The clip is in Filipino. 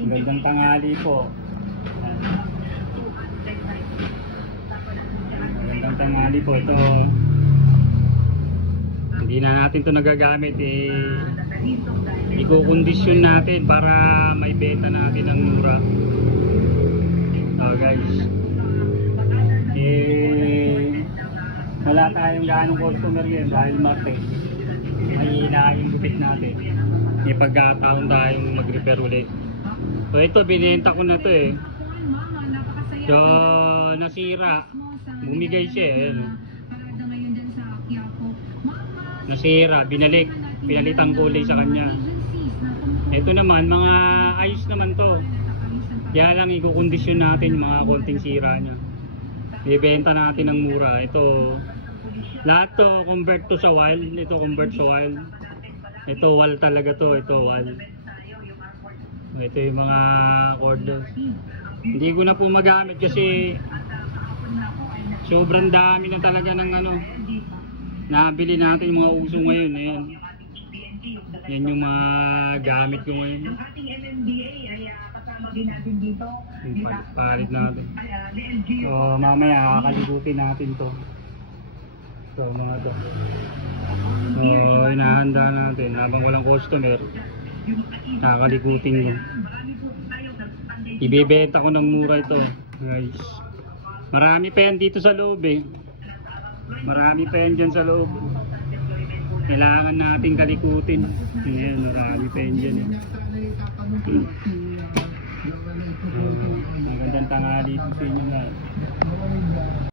Magandang tanghali po. Magandang tanghali po. Ito, hindi na natin to nagagamit i-kondisyon natin para may benta natin ng mura. So guys, wala tayong ganong customer ngayon dahil Martes. May hinahin butik natin. May pagkataon tayong mag-repair ulit. So ito, binenta ko na to So nasira. Bumigay siya nasira, binalik. Pinalitang kulay sa kanya. Ito naman, mga ayos naman to. Kaya lang i-kondisyon natin yung mga konting sira niya. Ibenta natin ng mura. Ito, lahat to convert to sa wall. Ito convert sa wall. Ito wall talaga to. Ito wall. Ito yung mga cordless. Hindi ko na po magamit kasi sobrang dami na talaga ng nabili natin yung mga uso ngayon. Ayan. Yan yung mga gamit ko ngayon. Palit natin. So mamaya kakaligutin natin to. So mga to. So inahanda natin habang walang customer. Kakaligutin ko. Ibebenta ko ng mura ito, guys. Marami pa yan dito sa loob Marami pa yan dyan sa loob. Kailangan natin kalikutin. Ayan, marami pa yan dyan Magandang tanghali po sa inyo lahat.